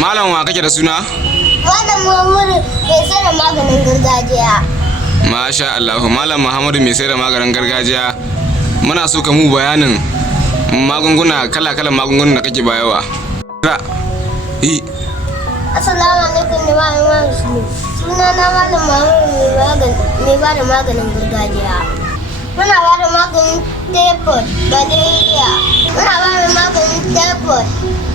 Malam wa kake da suna? Malam Muhammadu mai sai da maganin gargajiya. Masha Allah, Malam Muhammadu mai sai da maganin gargajiya. Muna so ka mu bayanin magunguna kala-kalan magungunan da kake bayarwa. Assalamu alaikum da malam Musulmi. Suna na Malam Muhammadu mai ba da maganin gargajiya. Muna ba da maganin typhoid, malaria. Muna ba da maganin typhoid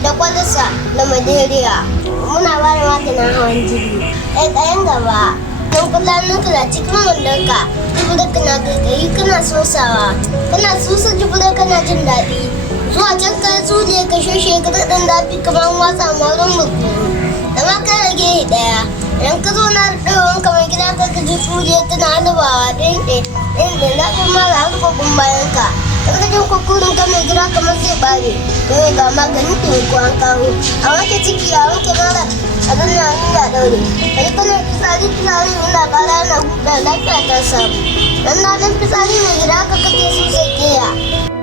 da kwalisa da malaria. Muna ba da maganin hawan jini. Ɗayan gaba. Don kullum na cikin wandonka, jibular kana gaggayi kana sosawa. Kana sosa jibular kana jin daɗi. Zuwa can ka tsuje ka shoshe ka ɗan dafi kamar wasa maron mutum. Da ma ka rage ɗaya. Idan ka zo na ɗaurin kamar gida ka ji tsuje tana halabawa ɗin da zafin mara harkokin bayan ka. Karkashin kukurin ka mai gida kamar zai ɓare. Kawai ga maganin taimako an kawo. A wanke ciki a wanke mara a zanna ina ɗaure. Kai kana fitsari ina ƙara na huɗa lafiya ta samu. Dan na dan fitsari mai gida ka kake so sai keya.